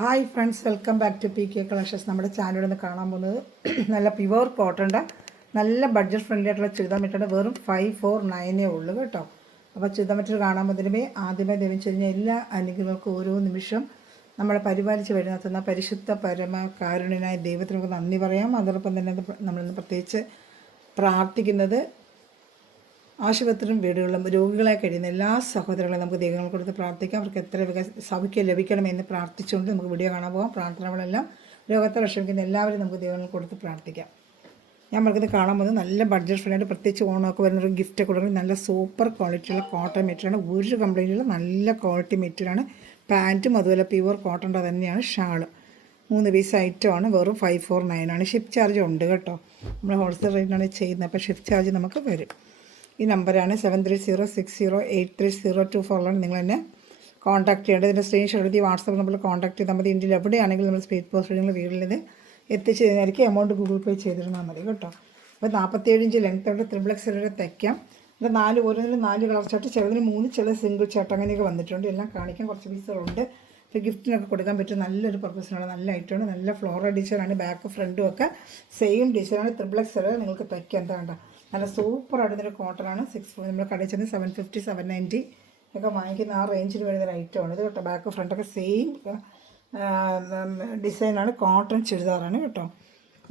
Hi friends, welcome back to P K collections. നമ്മുടെ ചാനലിൽ നിന്ന് കാണാൻ പോകുന്നത് നല്ല പ്യുവർ കോട്ടൻ്റെ നല്ല ബഡ്ജറ്റ് ഫ്രണ്ട്ലി ആയിട്ടുള്ള ചുരിദാർ മെറ്റീരിയൽ വെറും 549 ഉള്ളൂ കേട്ടോ. അപ്പോൾ ചുരിദാർ മെറ്റീരിയൽ കാണാൻ പോകുന്നതിനുമേ ആദ്യമേ ലഭിച്ചിരുന്ന എല്ലാ അനുഗ്രഹങ്ങൾക്കും ഓരോ നിമിഷം നമ്മളെ പരിപാലിച്ച് വരുന്ന പരിശുദ്ധ പരമ കാരുണ്യനായ ദൈവത്തിന് നമുക്ക് നന്ദി പറയാം. അതോടൊപ്പം തന്നെ നമ്മളിന്ന് പ്രത്യേകിച്ച് പ്രാർത്ഥിക്കുന്നത് ആശുപത്രിയും വീടുകളിലും രോഗികളായി കഴിയുന്ന എല്ലാ സഹോദരങ്ങളെയും നമുക്ക് ദൈവങ്ങൾ കൊടുത്ത് പ്രാർത്ഥിക്കാം. അവർക്ക് എത്ര സൗഖ്യം ലഭിക്കണമെന്ന് പ്രാർത്ഥിച്ചുകൊണ്ട് നമുക്ക് വീഡിയോ കാണാൻ പോകാം. പ്രാർത്ഥനകളെല്ലാം രോഗത്തെ വിഷമിക്കുന്ന എല്ലാവരും നമുക്ക് ദൈവങ്ങൾ കൊടുത്ത് പ്രാർത്ഥിക്കാം. ഞാൻ പറഞ്ഞത് കാണാൻ പോകുന്നത് നല്ല ബഡ്ജറ്റ് ഫ്രണ്ട്ലി, പ്രത്യേകിച്ച് ഓണമൊക്കെ വരുന്നൊരു ഗിഫ്റ്റ് കൊടുക്കുന്നത് നല്ല സൂപ്പർ ക്വാളിറ്റിയുള്ള കോട്ടൺ മെറ്റീരിയലാണ്. ഒരു കംപ്ലൈൻറ്റുള്ള നല്ല ക്വാളിറ്റി മെറ്റീരിയലാണ്. പാൻറ്റും അതുപോലെ പ്യുവർ കോട്ടൻ്റെ തന്നെയാണ്. ഷാള് 3 പീസ് ഐറ്റമാണ്. വെറും 549 ആണ്. ഷിപ്പ് ചാർജ് ഉണ്ട് കേട്ടോ. നമ്മൾ ഹോൾസെയിൽ റേറ്റിനാണ് ചെയ്യുന്നത്, അപ്പോൾ ഷിപ്പ് ചാർജ് നമുക്ക് വരും. ഈ നമ്പറാണ് 7306083024. നിങ്ങൾ എന്നെ കോൺടാക്ട് ചെയ്യേണ്ടത്. ഇതിൻ്റെ സ്ക്രീൻഷോട്ട് എടുത്ത് വാട്സാപ്പ് നമ്പറിൽ കോൺടാക്ട് ചെയ്താൽ മതി. ഇന്ത്യയിൽ എവിടെയാണെങ്കിലും നമ്മൾ സ്പീഡ് പോസ്റ്റ് നിങ്ങൾ വീട്ടിൽ ഇത് എത്തിച്ച് കഴിഞ്ഞായിരിക്കും എമൗണ്ട് ഗൂഗിൾ പേ ചെയ്തിരുന്നാൽ മതി കേട്ടോ. അപ്പോൾ 47 ഇഞ്ച് ലെങ്ത്തോടെ XXL വരെ തയ്ക്കാം. ഇത് 4 ഓരോന്നിലും 4 കളർ ചാർട്ട്, ചിലതിന് 3, ചില സിംഗിൾ ചാർട്ട് അങ്ങനെയൊക്കെ വന്നിട്ടുണ്ട്. എല്ലാം കാണിക്കാൻ കുറച്ച് പീസുകളുണ്ട്. ഇപ്പോൾ ഗിഫ്റ്റിനൊക്കെ കൊടുക്കാൻ പറ്റും നല്ലൊരു പർപ്പസിനാണ്. നല്ല ഐറ്റമാണ്. നല്ല ഫ്ലോറൽ ഡിസൈനാണ്. ബാക്ക് ഫ്രണ്ടും ഒക്കെ സെയിം ഡിസൈനാണ്. XXL നിങ്ങൾക്ക് തയ്ക്കാൻ എന്താ നല്ല സൂപ്പറായിട്ടൊരു കോട്ടനാണ്. 6 നമ്മൾ കടയിൽ ചെന്ന് 750 790 ഒക്കെ വാങ്ങിക്കുന്ന ആ റേഞ്ചിൽ വരുന്നൊരു ഐറ്റമാണ് ഇത് കേട്ടോ. ബാക്ക് ഫ്രണ്ടൊക്കെ സെയിം ഡിസൈനാണ്. കോട്ടൺ ചുരിദാറാണ് കേട്ടോ.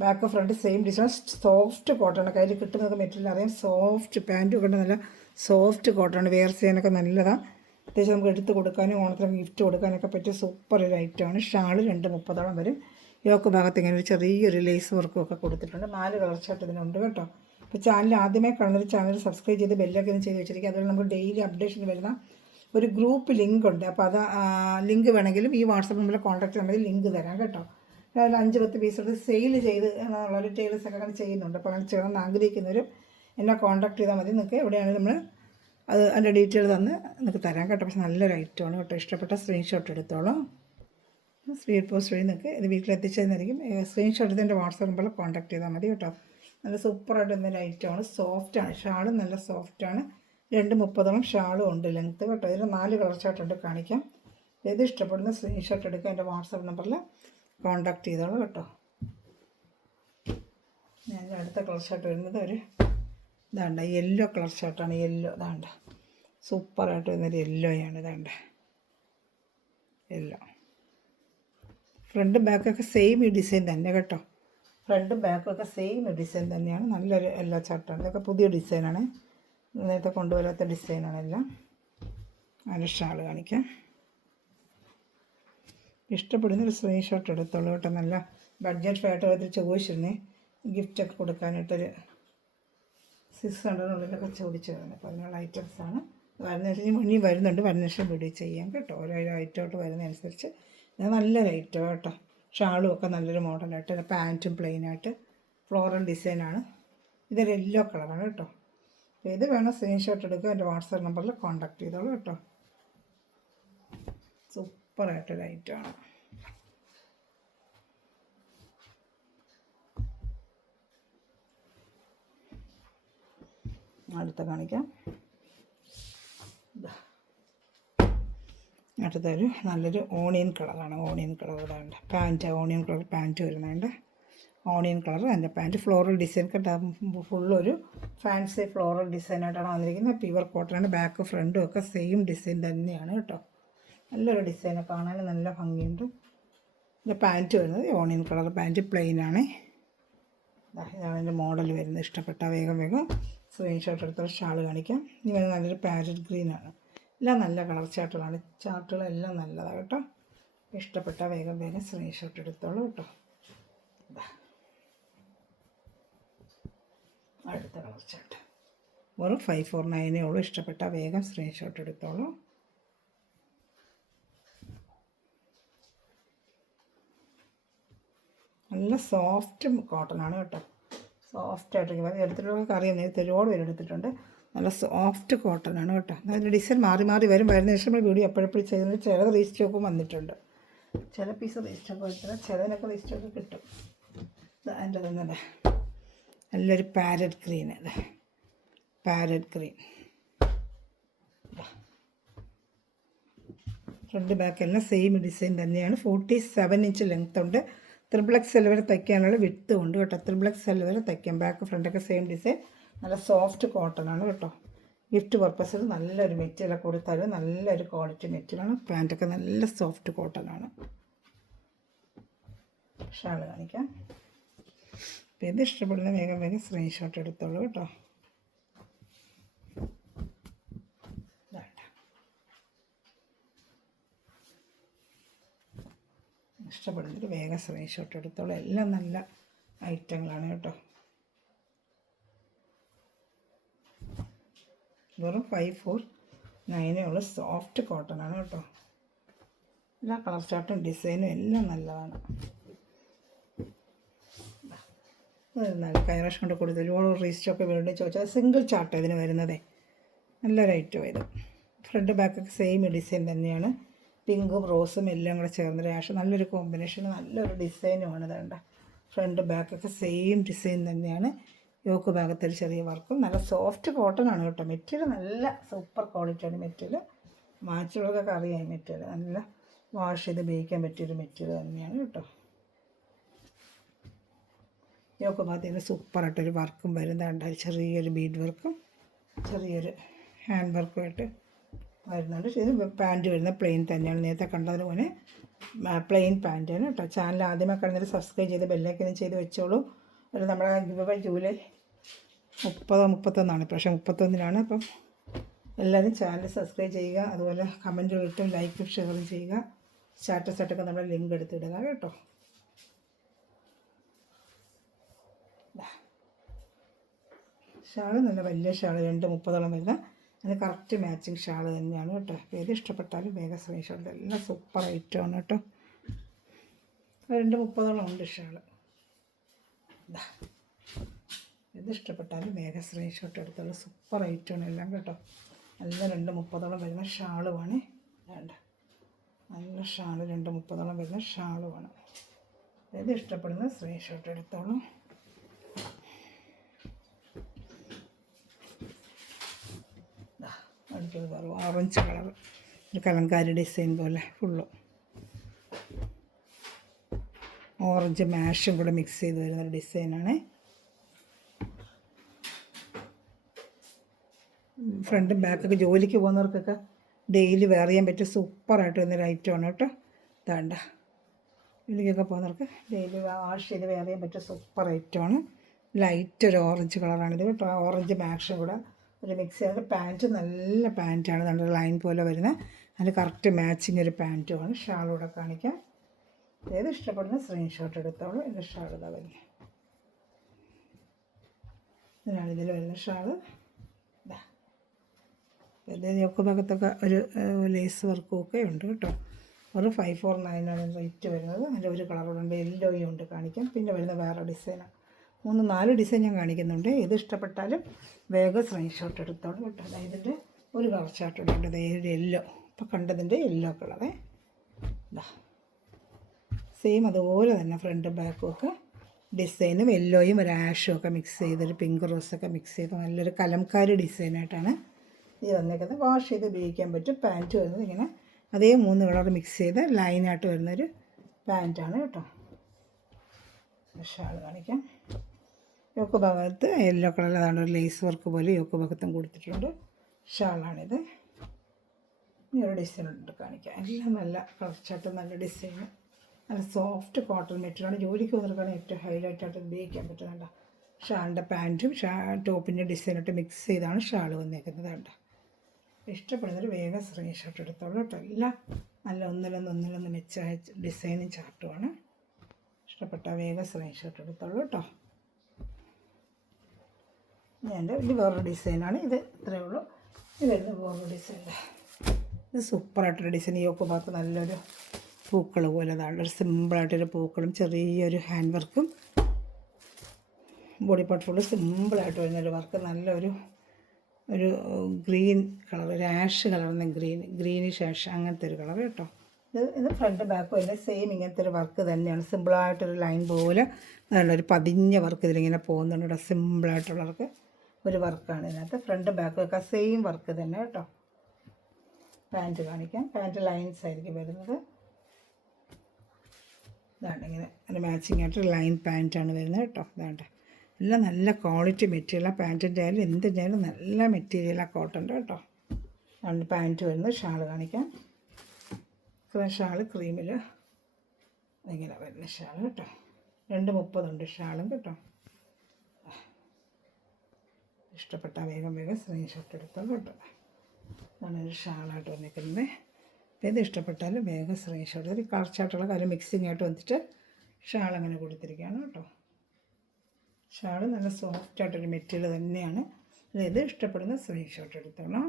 Back front same design. Soft cotton കയ്യിൽ കിട്ടുന്നത് മെറ്റീരിയൽ അറിയാം. സോഫ്റ്റ് പാൻറ്റും ഒക്കെ നല്ല സോഫ്റ്റ് കോട്ടൺ. വെയർ ചെയ്യാനൊക്കെ നല്ലതാണ്. അത്യാവശ്യം നമുക്ക് എടുത്ത് കൊടുക്കാനും ഓണത്തിനൊക്കെ ഗിഫ്റ്റ് കൊടുക്കാനൊക്കെ പറ്റിയ സൂപ്പർ ഒരു ഐറ്റമാണ്. ഷാള് 230 വരും. യോക്ക് ഭാഗത്ത് ഇങ്ങനെ ഒരു ചെറിയൊരു ലേസ് വർക്കും ഒക്കെ കൊടുത്തിട്ടുണ്ട്. 4 കളർ ചാർട്ട് ഇതിനുണ്ട് കേട്ടോ. ഇപ്പോൾ ചാനൽ ആദ്യമേ കാണുന്നൊരു ചാനൽ സബ്സ്ക്രൈബ് ചെയ്ത് ബെല്ലൊക്കെ ചെയ്ത് വെച്ചിരിക്കുക. അതുപോലെ നമുക്ക് ഡെയിലി അപ്ഡേഷൻ വരുന്ന ഒരു ഗ്രൂപ്പ് ലിങ്ക് ഉണ്ട്. അപ്പോൾ അത് ലിങ്ക് വേണമെങ്കിലും ഈ വാട്സാപ്പ് നമ്പറിൽ കോൺടാക്ട് ചെയ്യാൻ മതി. ലിങ്ക് തരാം കേട്ടോ. അതിൽ 5-10 പീസ് എടുത്ത് സെയിൽ ചെയ്ത് എന്നുള്ള ടൈലേഴ്സൊക്കെ അങ്ങനെ ചെയ്യുന്നുണ്ട്. അപ്പോൾ അങ്ങനെ ചെയ്യണമെന്ന് ആഗ്രഹിക്കുന്നവരും എന്നെ കോൺടാക്ട് ചെയ്താൽ മതി. നിങ്ങൾക്ക് എവിടെയാണെങ്കിലും നമ്മൾ അത് അതിൻ്റെ ഡീറ്റെയിൽ തന്ന് നിങ്ങൾക്ക് തരാം കേട്ടോ. പക്ഷേ നല്ലൊരു ഐറ്റമാണ് കേട്ടോ. ഇഷ്ടപ്പെട്ട സ്ക്രീൻഷോട്ട് എടുത്തോളാം. സ്പീഡ് പോസ്റ്റ് വഴി നിങ്ങൾക്ക് ഇത് വീട്ടിലെത്തിച്ചതെന്നായിരിക്കും. സ്ക്രീൻഷോട്ട് എടുത്ത് എൻ്റെ വാട്സാപ്പ് നമ്പറിൽ കോൺടാക്ട് ചെയ്താൽ മതി കേട്ടോ. നല്ല സൂപ്പറായിട്ട് എന്നൊരു ഐറ്റമാണ്. സോഫ്റ്റാണ്. ഷാളും നല്ല സോഫ്റ്റാണ്. 230 ഷാളും ഉണ്ട് ലെങ്ത്ത് കേട്ടോ. ഇതിൽ 4 കളർ ചാർട്ടുണ്ട് കാണിക്കാം. ഏത് ഇഷ്ടപ്പെടുന്ന സ്ക്രീൻഷോട്ട് എടുക്കുക. എൻ്റെ വാട്സാപ്പ് നമ്പറിൽ കോൺടാക്ട് ചെയ്തോളൂ കേട്ടോ. ഞാൻ അടുത്ത കളർ ചാർട്ട് വരുന്നത് ഒരു ഇതാണ്ട യെല്ലോ കളർ ചാർട്ടാണ്. യെല്ലോ ഇതാണ്ട സൂപ്പറായിട്ട് വരുന്നൊരു യെല്ലോയാണ്. ഇതാണ്ട യെല്ലോ. ഫ്രണ്ടും ബാക്കൊക്കെ സെയിം ഈ ഡിസൈൻ തന്നെ കേട്ടോ. ഫ്രണ്ടും ബാക്കൊക്കെ സെയിം ഡിസൈൻ തന്നെയാണ്. നല്ലൊരു യെല്ലോ ചാർട്ടാണ്. ഇതൊക്കെ പുതിയ ഡിസൈനാണ്. നേരത്തെ കൊണ്ടുവരാത്ത ഡിസൈനാണ് എല്ലാം. അതിൻ്റെ ഷാള് കാണിക്കാം. ഇഷ്ടപ്പെടുന്നൊരു സ്ക്രീൻഷോട്ട് എടുത്തോളൂ കേട്ടോ. നല്ല ബഡ്ജറ്റ് ഫായിട്ട് ഒത്തിരി ചോദിച്ചിരുന്നേ ഗിഫ്റ്റൊക്കെ കൊടുക്കാനായിട്ടൊരു 600 ചോദിച്ചു വരുന്നത്. അപ്പോൾ അതിനുള്ള ഐറ്റംസാണ്. വരുന്ന ഇനി വരുന്നുണ്ട്. വരുന്ന ശേഷം വീഡിയോ ചെയ്യാം കേട്ടോ. ഓരോ ഐറ്റമായിട്ട് വരുന്നതനുസരിച്ച് ഇത് നല്ലൊരു ഐറ്റം കേട്ടോ. ഷാളും ഒക്കെ നല്ലൊരു മോഡലായിട്ട്. പാൻറ്റും പ്ലെയിനായിട്ട് ഫ്ലോറൽ ഡിസൈനാണ്. ഇതൊരു യെല്ലോ കളറാണ് കേട്ടോ. ഇത് വേണം സ്ക്രീൻഷോട്ട് എടുക്കുക. എൻ്റെ വാട്സാപ്പ് നമ്പറിൽ കോൺടാക്ട് ചെയ്തോളൂ കേട്ടോ. സൂപ്പറായിട്ടൊരു ഐറ്റമാണ്. അടുത്ത കാണിക്കാം. അടുത്തൊരു നല്ലൊരു ഓണിയൻ കളറാണ്. ഓണിയൻ കളർ ഇവിടെ ഉണ്ട്. പാൻറ്റ് ഓണിയൻ കളർ പാൻറ്റ് വരുന്നുണ്ട്. ഓണിയൻ കളർ അതിൻ്റെ പാൻറ്റ് ഫ്ലോറൽ ഡിസൈൻ കേട്ടോ. ഫുള്ളൊരു ഫാൻസി ഫ്ലോറൽ ഡിസൈനായിട്ടാണ് വന്നിരിക്കുന്നത്. പ്യുവർ കോട്ടനാണ്. ബാക്ക് ഫ്രണ്ടും ഒക്കെ സെയിം ഡിസൈൻ തന്നെയാണ് കേട്ടോ. നല്ലൊരു ഡിസൈന് കാണാൻ നല്ല ഭംഗിയുണ്ട്. ഇതിൻ്റെ പാൻറ്റ് വരുന്നത് ഓണിയൻ കളർ പാൻറ്റ് പ്ലെയിനാണ്. ഇതാണ് എൻ്റെ മോഡൽ വരുന്നത്. ഇഷ്ടപ്പെട്ട വേഗം സ്ക്രീൻഷോട്ട് എടുത്തോളം ഷാള് കാണിക്കാം. ഇനി വരുന്നത് നല്ലൊരു പാരറ്റ് ഗ്രീനാണ്. എല്ലാം നല്ല കളർ ചാർട്ടുകളാണ്. ചാർട്ടുകളെല്ലാം നല്ലതാണ് കേട്ടോ. ഇഷ്ടപ്പെട്ട വേഗം സ്ക്രീൻഷോട്ട് എടുത്തോളൂ കേട്ടോ. അടുത്ത കളർ ചാർട്ട് വെറും 549 ഉള്ളൂ. ഇഷ്ടപ്പെട്ട വേഗം സ്ക്രീൻഷോട്ട് എടുത്തോളൂ. നല്ല സോഫ്റ്റ് കോട്ടനാണ് കേട്ടോ. സോഫ്റ്റായിട്ട് എടുത്തിട്ടുള്ളവർക്ക് അറിയാം. നേരത്തെ ഒരുപാട് പേര് എടുത്തിട്ടുണ്ട്. നല്ല സോഫ്റ്റ് കോട്ടനാണ് കേട്ടോ. അതിൻ്റെ ഡിസൈൻ മാറി മാറി വരുന്ന ശേഷം നമ്മൾ വീഡിയോ എപ്പോഴെപ്പോഴും ചെയ്യുന്നത്. ചിലത് റീസ്റ്റോക്കും വന്നിട്ടുണ്ട്. ചില പീസ് റീസ്റ്റോക്ക് വന്നിട്ടില്ല. ചിലതിനൊക്കെ റീസ്റ്റോക്ക് കിട്ടും. അതിൻ്റെ തന്നെ നല്ലൊരു പാരറ്റ് ഗ്രീൻ. അതെ പാരറ്റ് ഗ്രീൻ ഫ്രണ്ട് ബാക്ക് എല്ലാം സെയിം ഡിസൈൻ തന്നെയാണ്. 47 ഇഞ്ച് ലെങ്ത് ഉണ്ട്. XXL വരെ തയ്ക്കാനുള്ള വിട്ട് ഉണ്ട് കേട്ടോ. XXL വരെ തയ്ക്കാം. ബാക്ക് ഫ്രണ്ടൊക്കെ സെയിം ഡിസൈൻ. നല്ല സോഫ്റ്റ് കോട്ടൺ ആണ് കേട്ടോ. ഗിഫ്റ്റ് പർപ്പസിൽ നല്ലൊരു മെറ്റീരിയൽ കൊടുത്താൽ നല്ലൊരു ക്വാളിറ്റി മെറ്റീരിയലാണ്. പാൻറ്റൊക്കെ നല്ല സോഫ്റ്റ് കോട്ടൺ ആണ്. ഷാൾ കാണിക്കാം. അപ്പോൾ ഇത് ഇഷ്ടപ്പെടുന്ന വേഗം വേഗം സ്ക്രീൻഷോട്ട് എടുത്തോളൂ കേട്ടോ. ഇഷ്ടപ്പെടുന്നതിൽ വേഗം സ്ക്രീൻഷോട്ട് എടുത്തോളൂ. എല്ലാം നല്ല ഐറ്റങ്ങളാണ് കേട്ടോ. വെറും 549 ഉള്ള സോഫ്റ്റ് കോട്ടൺ ആണ് കേട്ടോ. എല്ലാ കളർ ചാർട്ടും ഡിസൈനും എല്ലാം നല്ലതാണ്. നല്ല കൈറാഷ് കൊണ്ട് കൊടുത്ത് ഒരുപാട് റീസ്റ്റൊക്കെ വീണ്ടും ചോദിച്ചാൽ സിംഗിൾ ചാർട്ട് ഇതിന് വരുന്നതേ. നല്ലൊരു ഐറ്റം ഇത്. ഫ്രണ്ട് ബാക്കൊക്കെ സെയിം ഡിസൈൻ തന്നെയാണ്. പിങ്കും റോസും എല്ലാം കൂടെ ചേർന്ന രാഷ് നല്ലൊരു കോമ്പിനേഷൻ, നല്ലൊരു ഡിസൈനുമാണ് ഇതേണ്ട. ഫ്രണ്ട് ബാക്കൊക്കെ സെയിം ഡിസൈൻ തന്നെയാണ്. യോക്ക് ഭാഗത്തൊരു ചെറിയ വർക്കും. നല്ല സോഫ്റ്റ് കോട്ടൺ ആണ് കേട്ടോ. മെറ്റീരിയൽ നല്ല സൂപ്പർ ക്വാളിറ്റിയാണ് മെറ്റീരിയൽ. മാച്ചുള്ളതൊക്കെ അറിയാം. മെറ്റീരിയൽ നല്ല വാഷ് ചെയ്ത് ഉപയോഗിക്കാൻ പറ്റിയൊരു മെറ്റീരിയൽ തന്നെയാണ് കേട്ടോ. യോക്ക് ഭാഗത്തേക്ക് സൂപ്പറായിട്ടൊരു വർക്കും വരുന്നുണ്ട്. ചെറിയൊരു ബീഡ് വർക്കും ചെറിയൊരു ഹാൻഡ് വർക്കുമായിട്ട് വരുന്നുണ്ട്. ഇത് പാൻറ്റ് വരുന്നത് പ്ലെയിൻ തന്നെയാണ്. നേരത്തെ കണ്ടതുപോലെ പ്ലെയിൻ പാൻറ്റാണ് കേട്ടോ. ചാനൽ ആദ്യമേ കാണുന്നതിൽ സബ്സ്ക്രൈബ് ചെയ്ത് ബെല്ലൈക്കനും ചെയ്ത് വെച്ചോളൂ. ഒരു നമ്മുടെ ഗിവ് ജൂലൈ 31 പക്ഷേ 31 അപ്പം എല്ലാവരും ചാനൽ സബ്സ്ക്രൈബ് ചെയ്യുക. അതുപോലെ കമൻറ്റുകളിട്ടും ലൈക്കും ഷെയറും ചെയ്യുക. സ്റ്റാറ്റസായിട്ടൊക്കെ നമ്മുടെ ലിങ്ക് എടുത്തിടുക കേട്ടോ. ഷാള് നല്ല വലിയ ഷാള് 230 വരുന്ന അതിന് കറക്റ്റ് മാച്ചിങ് ഷാള് തന്നെയാണ് കേട്ടോ. ഏത് ഇഷ്ടപ്പെട്ടാലും വേഗം സ്ക്രീൻഷോട്ട്. എല്ലാം സൂപ്പർ ഐറ്റമാണ് കേട്ടോ. 230 ഉണ്ട് ഷാള്. ഇത് ഇഷ്ടപ്പെട്ടാലും വേഗം സ്ക്രീൻഷോട്ട് എടുത്തോളൂ. സൂപ്പർ ഐറ്റമാണ് എല്ലാം കേട്ടോ. നല്ല 230 വരുന്ന ഷാളുമാണ്. വേണ്ട നല്ല ഷാള് 230 വരുന്ന ഷാളുമാണ്. ഇത് ഇഷ്ടപ്പെടുന്ന സ്ക്രീൻഷോട്ട് എടുത്തോളൂ. അടുത്തത് പറയും ഓറഞ്ച് കളർ, ഒരു കലങ്കാരി ഡിസൈൻ പോലെ ഫുള്ള് ഓറഞ്ച് മാഷും കൂടെ മിക്സ് ചെയ്ത് വരുന്നൊരു ഡിസൈനാണ്. ഫ്രണ്ടും ബാക്കൊക്കെ ജോലിക്ക് പോകുന്നവർക്കൊക്കെ ഡെയിലി വെയർ ചെയ്യാൻ പറ്റിയ സൂപ്പറായിട്ട് വരുന്നൊരു ഐറ്റമാണ് കേട്ടോ. ഇതാണ്ട ജോലിക്കൊക്കെ പോകുന്നവർക്ക് ഡെയിലി വാഷ് ചെയ്ത് വെയർ ചെയ്യാൻ പറ്റിയ സൂപ്പർ ഐറ്റമാണ്. ലൈറ്റ് ഒരു ഓറഞ്ച് കളറാണിത് കേട്ടോ. ആ ഓറഞ്ച് മാഷും കൂടെ ഒരു മിക്സ് ചെയ്തിട്ട് പാൻറ്റ് നല്ല പാൻറ്റാണ്. നല്ല ലൈൻ പോലെ വരുന്ന അതിന് കറക്റ്റ് മാച്ചിങ് ഒരു പാൻറ്റുമാണ്. ഷാളൂടെ കാണിക്കാം. ഏത് ഇഷ്ടപ്പെടുന്ന സ്ക്രീൻഷോട്ട് എടുത്തോളൂ. എൻ്റെ ഷാൾ ഇതാ വരുന്നത്. ഇതിനാണ് ഇതിൽ വരുന്ന ഷാള്. ഇതാ ഇത് യോക്ക് ഭാഗത്തൊക്കെ ഒരു ലേസ് വർക്കും ഒക്കെ ഉണ്ട് കേട്ടോ. ഒരു 549 റേറ്റ് വരുന്നത്. അതിൻ്റെ ഒരു കളറുണ്ട്, യെല്ലോയും ഉണ്ട് കാണിക്കാം. പിന്നെ വരുന്ന വേറെ ഡിസൈനാണ്. 3-4 ഡിസൈൻ ഞാൻ കാണിക്കുന്നുണ്ട്. ഏത് ഇഷ്ടപ്പെട്ടാലും വേഗം സ്ക്രീൻഷോട്ട് എടുത്തോളൂ കേട്ടോ. അതായത് ഇതിൻ്റെ ഒരു കളർ ചാർട്ടുണ്ട്. അതായത് യെല്ലോ, ഇപ്പോൾ കണ്ടതിൻ്റെ യെല്ലോ കളറേ. ഇതാ സെയിം അതുപോലെ തന്നെ ഫ്രണ്ട് ബാക്കും ഒക്കെ ഡിസൈനും യെല്ലോയും ഒരു ആഷും ഒക്കെ മിക്സ് ചെയ്തൊരു പിങ്ക് റോസൊക്കെ മിക്സ് ചെയ്ത് നല്ലൊരു കലംകാരി ഡിസൈനായിട്ടാണ് ഇത് വന്നേക്കുന്നത്. വാഷ് ചെയ്ത് ഉപയോഗിക്കാൻ പറ്റും. പാൻറ്റ് വരുന്നത് ഇങ്ങനെ അതേ 3 കളർ മിക്സ് ചെയ്ത് ലൈനായിട്ട് വരുന്നൊരു പാൻറ്റാണ് കേട്ടോ. ഷാൾ കാണിക്കാം. യോക്ക് ഭാഗത്ത് യെല്ലോ കളറിൽ അതാണ് ഒരു ലേസ് വർക്ക് പോലെ യോക്ക് ഭാഗത്തും കൊടുത്തിട്ടുണ്ട്. ഷാളാണിത്. ഈ ഒരു ഡിസൈൻ ഉണ്ട് കാണിക്കാം. എല്ലാം നല്ല കളർച്ചായിട്ട് നല്ല ഡിസൈന്, നല്ല സോഫ്റ്റ് കോട്ടൺ മെറ്റീരിയലാണ്. ജോലിക്ക് വന്നിട്ടാണ് ഏറ്റവും ഹൈലൈറ്റായിട്ട് ഉപയോഗിക്കാൻ പറ്റുന്നുണ്ട്. ഷാളിൻ്റെ പാൻറ്റും ടോപ്പിൻ്റെ ഡിസൈനായിട്ട് മിക്സ് ചെയ്താണ് ഷാൾ വന്നേക്കുന്നത് കേട്ടോ. ഇഷ്ടപ്പെടുന്നൊരു വേഗം സ്ക്രീൻഷോട്ട് എടുത്തോളൂ കേട്ടോ. എല്ലാം നല്ല ഒന്നിലൊന്ന് മെച്ചായ ഡിസൈനും ചാർട്ടുമാണ്. ഇഷ്ടപ്പെട്ട വേഗം സ്ക്രീൻഷോട്ട് എടുത്തോളൂ കേട്ടോ. എൻ്റെ ഇത് വേറൊരു ഡിസൈനാണ്. ഇത് ഇത്രയേ ഉള്ളൂ. ഇത് വരുന്നത് വേറൊരു ഡിസൈൻ. ഇത് സൂപ്പറായിട്ടൊരു ഡിസൈൻ. യോക്ക് ഭാഗത്ത് നല്ലൊരു പൂക്കൾ പോലെ ഒരു സിമ്പിളായിട്ടൊരു പൂക്കളും ചെറിയൊരു ഹാൻഡ് വർക്കും ബോഡി പാർട്ട് ഫുള്ള് സിമ്പിളായിട്ട് വരുന്നൊരു വർക്ക്. നല്ലൊരു ഗ്രീൻ കളർ, ഒരു ആഷ് കളർന്ന ഗ്രീനിഷ് ആഷ് അങ്ങനത്തെ ഒരു കളർ കേട്ടോ. ഇത് ഫ്രണ്ട് ബാക്കും എല്ലാം സെയിം ഇങ്ങനത്തെ ഒരു വർക്ക് തന്നെയാണ്. സിമ്പിളായിട്ടൊരു ലൈൻ പോലെ നല്ലൊരു പതിഞ്ഞ വർക്ക് ഇതിലിങ്ങനെ പോകുന്നുണ്ട് കേട്ടോ. സിമ്പിളായിട്ടുള്ളവർക്ക് ഒരു വർക്കാണ് ഇതിനകത്ത്. ഫ്രണ്ട് ബാക്കും ഒക്കെ സെയിം വർക്ക് തന്നെ കേട്ടോ. പാൻറ്റ് കാണിക്കാം. പാൻറ്റ് ലൈൻസ് ആയിരിക്കും വരുന്നത്. ഇതാണ് ഇങ്ങനെ അതിന് മാച്ചിങ് ആയിട്ട് ലൈൻ പാൻറ്റാണ് വരുന്നത് കേട്ടോ. ഇതാണ്ട് എല്ലാം നല്ല ക്വാളിറ്റി മെറ്റീരിയലാണ്. പാൻറ്റിൻ്റെ ആയാലും എന്തിൻ്റെ ആയാലും നല്ല മെറ്റീരിയലാണ്, കോട്ടൻ്റെ കേട്ടോ. ആണ് പാൻറ്റ് വരുന്നത്. ഷാൾ കാണിക്കാം. ഷാൾ ക്രീമിൽ ഇങ്ങനെ വരുന്ന ഷാൾ കേട്ടോ. 2.30 ഷാളും കേട്ടോ. ഇഷ്ടപ്പെട്ട വേഗം സ്ക്രീൻഷോട്ട് എടുത്തോ കേട്ടോ. അതാണ് ഒരു ഷാളായിട്ട് വന്നിരിക്കുന്നത്. ഇത് ഇഷ്ടപ്പെട്ടാൽ വേഗം സ്ക്രീൻഷോട്ട്. ഒരു കളർ ചാർട്ടുള്ള കാര്യം മിക്സിങ് ആയിട്ട് വന്നിട്ട് ഷാൾ അങ്ങനെ കൊടുത്തിരിക്കുകയാണ് കേട്ടോ. ഷാൾ നല്ല സോഫ്റ്റായിട്ടൊരു മെറ്റീരിയൽ തന്നെയാണ്. ഇത് ഇഷ്ടപ്പെടുന്ന സ്ക്രീൻഷോട്ട് എടുത്തോളാം.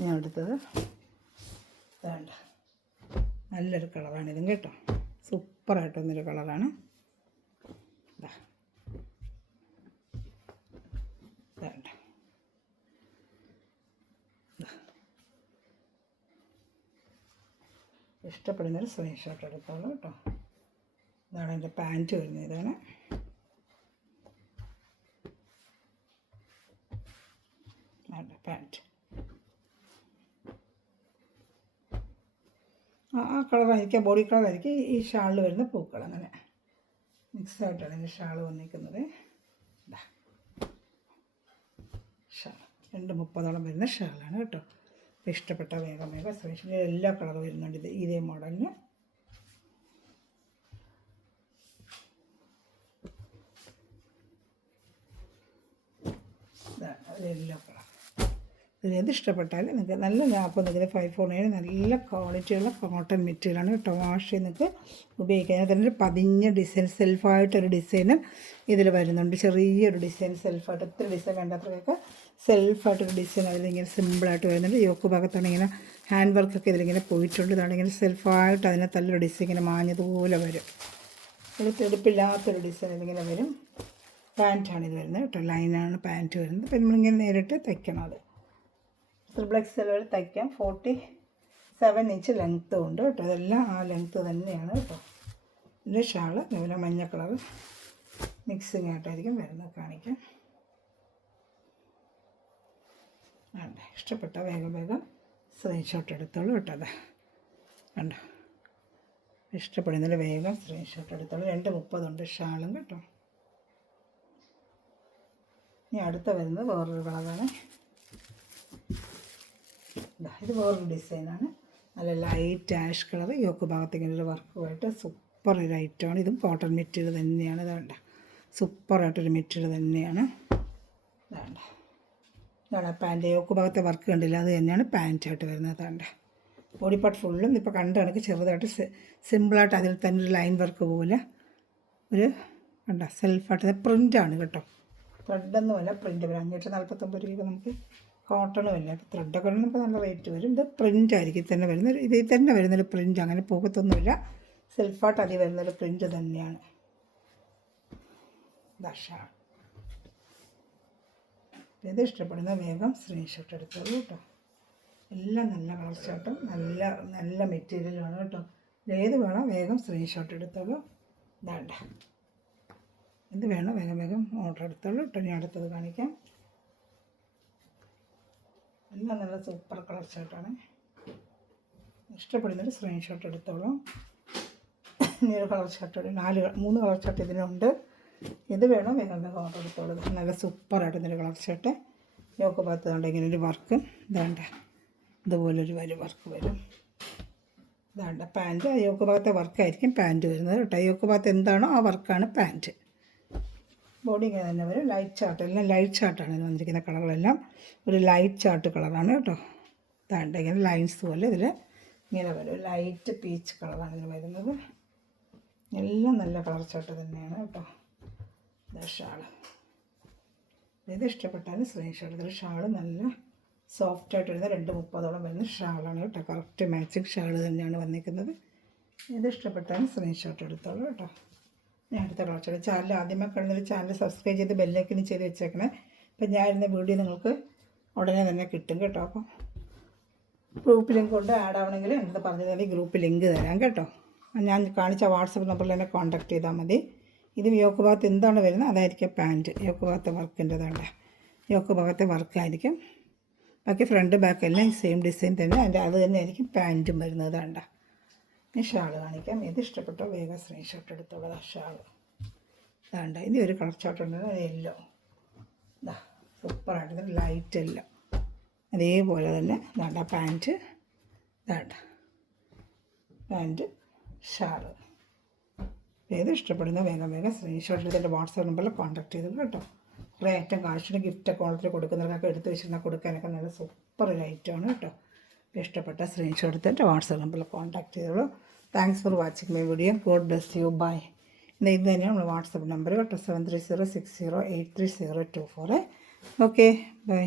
ഞാൻ എടുത്തത് വേണ്ട നല്ലൊരു കളറാണിതും കേട്ടോ. സൂപ്പറായിട്ട് വന്നൊരു കളറാണ്. വേണ്ട ഇഷ്ടപ്പെടുന്നൊരു സ്ക്രീൻഷോട്ട് എടുത്തോളൂ കേട്ടോ. ഇതാണ് എൻ്റെ പാൻറ്റ് വരുന്നത്. ഇതാണ് പാൻറ്റ്. ആ കളറായിരിക്കും, ബോഡി കളറായിരിക്കും ഈ ഷാളിൽ വരുന്ന പൂക്കൾ. അങ്ങനെ മിക്സായിട്ടാണ് എൻ്റെ ഷാൾ വന്നിരിക്കുന്നത്. ഷാൾ 2.30 വരുന്ന ഷാളാണ് കേട്ടോ. അപ്പോൾ ഇഷ്ടപ്പെട്ട വേഗം സ്പെഷ്യൽ എല്ലാ കളറും വരുന്നുണ്ട് ഇതേ മോഡലിന്. Yellow colour. ഇതിലേത് ഇഷ്ടപ്പെട്ടാലും നിങ്ങൾക്ക് നല്ല ലാഭം. നിങ്ങൾക്ക് 549 നല്ല ക്വാളിറ്റിയുള്ള കോട്ടൺ മെറ്റീരിയലാണ് കേട്ടോ. വാഷ് ചെയ്ത് നിങ്ങൾക്ക് ഉപയോഗിക്കാൻ. അതിൻ്റെ പതിഞ്ഞ ഡിസൈൻ സെൽഫായിട്ടൊരു ഡിസൈനും ഇതിൽ വരുന്നുണ്ട്. ചെറിയൊരു ഡിസൈൻ സെൽഫായിട്ട്, ഒത്തിരി ഡിസൈൻ വേണ്ടാത്തവർക്കൊക്കെ സെൽഫായിട്ടൊരു ഡിസൈൻ അതിലിങ്ങനെ സിമ്പിളായിട്ട് വരുന്നുണ്ട്. യോക്ക് ഭാഗത്താണ് ഇങ്ങനെ ഹാൻഡ് വർക്കൊക്കെ ഇതിലിങ്ങനെ പോയിട്ടുണ്ട്. ഇതാണ് ഇങ്ങനെ സെൽഫായിട്ട് അതിനെ നല്ലൊരു ഡിസൈൻ ഇങ്ങനെ മാഞ്ഞതുപോലെ വരും. എടുപ്പില്ലാത്തൊരു ഡിസൈൻ ഇതിങ്ങനെ വരും. പാൻറ്റാണ് ഇത് വരുന്നത് കേട്ടോ. ലൈനാണ് പാൻറ്റ് വരുന്നത്. അപ്പം നമ്മളിങ്ങനെ നേരിട്ട് തയ്ക്കണം. അത് XXL വരെ തയ്ക്കാം. 47 ഇഞ്ച് ലെങ്ത്തും ഉണ്ട് കേട്ടോ. ഇതെല്ലാം ആ ലെങ്ത്ത് തന്നെയാണ് കേട്ടോ. ഇതിൻ്റെ ഷാള് അതുപോലെ മഞ്ഞ കളർ മിക്സിങ് ആയിട്ടായിരിക്കും വരുന്നത്. കാണിക്കാം. വേണ്ട ഇഷ്ടപ്പെട്ട വേഗം സ്ക്രീൻഷോട്ട് എടുത്തോളൂ കേട്ടോ. അതെ കണ്ടോ, ഇഷ്ടപ്പെടുന്നതിൽ വേഗം സ്ക്രീൻഷോട്ട് എടുത്തോളൂ. 2.30 ഷാളും കേട്ടോ. ഇനി അടുത്ത വരുന്നത് വേറൊരു കളറാണ്. ഇത് വേറൊരു ഡിസൈനാണ്. നല്ല ലൈറ്റ് ആഷ് കളർ. യോക്ക് ഭാഗത്തേക്ക് ഒരു വർക്കുമായിട്ട് സൂപ്പർ ഒരു ഐറ്റമാണ്. ഇതും കോട്ടൺ മെറ്റീരിയൽ തന്നെയാണ്. ഇതാണ്ട സൂപ്പറായിട്ടൊരു മെറ്റീരിയൽ തന്നെയാണ്. ഇതാണ് പാൻറ്റ്. യോക്ക് ഭാഗത്തെ വർക്ക് കണ്ടില്ല, അത് തന്നെയാണ് പാൻറ്റായിട്ട് വരുന്നത്. അതാണ്ട ബോഡി പാർട്ട് ഫുള്ളും ഇപ്പോൾ കണ്ട കണക്ക് ചെറുതായിട്ട് സിമ്പിളായിട്ട് അതിൽ തന്നെ ഒരു ലൈൻ വർക്ക് പോലെ ഒരു കണ്ട സെൽഫായിട്ട് പ്രിൻ്റാണ് കേട്ടോ. ത്രെഡൊന്നുമല്ല, പ്രിൻ്റ് വരും. 549 രൂപ നമുക്ക് കോട്ടണുമല്ല. അപ്പോൾ ത്രെഡൊക്കെ നമുക്ക് നല്ല റേറ്റ് വരും. ഇത് പ്രിൻ്റ് ആയിരിക്കും തന്നെ വരുന്നത്. ഇതിൽ തന്നെ വരുന്നൊരു പ്രിൻ്റ്, അങ്ങനെ പോകത്തൊന്നുമില്ല. സെൽഫായിട്ട് അതിൽ വരുന്നൊരു പ്രിൻ്റ് തന്നെയാണ്. ദശാണ് ഇത് ഇഷ്ടപ്പെടുന്ന വേഗം സ്ക്രീൻഷോട്ട് എടുത്തോളൂ കേട്ടോ. എല്ലാം നല്ല കളർ ഷർട്ടും നല്ല മെറ്റീരിയലാണ് കേട്ടോ. ഏത് വേണോ വേഗം സ്ക്രീൻഷോട്ട് എടുത്തോളൂ. ഇതാണ്ട എന്ത് വേണോ വേഗം ഓർഡർ എടുത്തോളൂ കേട്ടോ. ഞാൻ അടുത്തത് കാണിക്കാം. എല്ലാം നല്ല സൂപ്പർ കളർ ഷർട്ടാണ്. ഇഷ്ടപ്പെടുന്നൊരു സ്ക്രീൻഷോട്ട് എടുത്തോളൂ. ഇനി ഒരു കളർ ഷർട്ട് 3 കളർ ഷർട്ട് ഇതിനുണ്ട്. ഇത് വേണോ വേഗം ഓർഡർ എടുത്തോളൂ. നല്ല സൂപ്പറായിട്ട് ഇതിൻ്റെ കളർ ഷർട്ട്. യോക്ക് ഭാഗത്ത് കണ്ട ഇങ്ങനെ ഒരു വർക്ക് ഇതാണ്ട ഇതുപോലൊരു വർക്ക് വരും. ഇതാണ്ട പാൻറ്റ്. യോക്ക് ഭാഗത്തെ വർക്കായിരിക്കും പാൻറ്റ് വരുന്നത് കേട്ടോ. യോക്ക് ഭാഗത്ത് എന്താണോ ആ വർക്കാണ് പാൻറ്റ്. ബോഡി ഇങ്ങനെ തന്നെ വരും. ലൈറ്റ് ചാർട്ട്, എല്ലാം ലൈറ്റ് ചാർട്ടാണ് ഇത് വന്നിരിക്കുന്ന കളറുകളെല്ലാം. ഒരു ലൈറ്റ് ചാർട്ട് കളറാണ് കേട്ടോ. ഇതാണ്ട് ഇങ്ങനെ ലൈൻസ് പോലെ ഇതിൽ ഇങ്ങനെ വരും. ലൈറ്റ് പീച്ച് കളറാണ് ഇതിൽ വരുന്നത്. എല്ലാം നല്ല കളർ ചാർട്ട് തന്നെയാണ് കേട്ടോ. ഇത് ഷാള്. ഇത് ഇഷ്ടപ്പെട്ടാൽ സ്ക്രീൻഷോട്ട് എടുത്തത്. ഷാള് നല്ല സോഫ്റ്റായിട്ട് വരുന്ന 2.30 വരുന്ന ഷാളാണ് കേട്ടോ. കറക്റ്റ് മാച്ചിങ് ഷാള് തന്നെയാണ് വന്നിരിക്കുന്നത്. ഇത് ഇഷ്ടപ്പെട്ടാൽ സ്ക്രീൻഷോട്ട് എടുത്തോളൂ കേട്ടോ. ഞാൻ അടുത്ത കളർ ചാനൽ ആദ്യമേ കാണുന്നൊരു ചാനൽ സബ്സ്ക്രൈബ് ചെയ്ത് ബെല്ലൈക്കൻ ചെയ്ത് വെച്ചേക്കണേ. അപ്പം ഞാൻ ഇരുന്ന വീഡിയോ നിങ്ങൾക്ക് ഉടനെ തന്നെ കിട്ടും കേട്ടോ. അപ്പം ഗ്രൂപ്പ് ലിങ്ക് കൊണ്ട് ആഡ് ആവണമെങ്കിൽ എൻ്റെ പറഞ്ഞാൽ ഗ്രൂപ്പ് ലിങ്ക് തരാം കേട്ടോ. ഞാൻ കാണിച്ച വാട്സപ്പ് നമ്പറിൽ എന്നെ കോൺടാക്ട് ചെയ്താൽ മതി. ഇതും യോക്ക് ഭാഗത്ത് എന്താണ് വരുന്നത് അതായിരിക്കും പാൻറ്റ്. യോക്ക് ഭാഗത്തെ വർക്കിൻ്റെതാണ്ട, യോക്ക് ഭാഗത്തെ വർക്കായിരിക്കും. ബാക്കി ഫ്രണ്ട് ബാക്ക് എല്ലാം സെയിം ഡിസൈൻ തന്നെ, അത് തന്നെ ആയിരിക്കും പാൻറ്റും വരുന്നത്. വേണ്ട. ഇനി ഷാൾ കാണിക്കാം. ഇത് ഇഷ്ടപ്പെട്ടോ വേഗം സ്ക്രീൻഷോട്ട് എടുത്തോളൂ. ഷാൾ വേണ്ട. ഇനി ഒരു കളർ ചാർട്ട് ഉണ്ട്, അത് യെല്ലോ. ഇതാ സൂപ്പറായിട്ട് ലൈറ്റ് യെല്ലോ. അതേപോലെ തന്നെ വേണ്ട പാൻറ്റ്, വേണ്ട പാൻറ്റ്, ഷാള്. ഏത് ഇഷ്ടപ്പെടുന്ന വേഗം സ്ക്രീൻഷോട്ട് എടുത്ത് എൻ്റെ വാട്സാപ്പ് നമ്പറിൽ കോൺടാക്ട് ചെയ്തോളൂ കേട്ടോ. കുറേ ഐറ്റം കാണിച്ചിട്ട് ഗിഫ്റ്റൊക്കെ ഓണത്തിൽ കൊടുക്കുന്നവർക്കൊക്കെ എടുത്ത് വെച്ചിരുന്നാൽ കൊടുക്കാനൊക്കെ നല്ല സൂപ്പർ ഒരു ഐറ്റമാണ് കേട്ടോ. ഇഷ്ടപ്പെട്ട സ്ക്രീൻഷോട്ട് എടുത്ത് എൻ്റെ വാട്സാപ്പ് നമ്പറിൽ കോൺടാക്ട് ചെയ്തോളൂ. Thanks for watching my video. God bless you. Bye. ഇത് തന്നെയാണ് നമ്മൾ വാട്സാപ്പ് നമ്പർ കേട്ടോ. 7306083024. Okay by.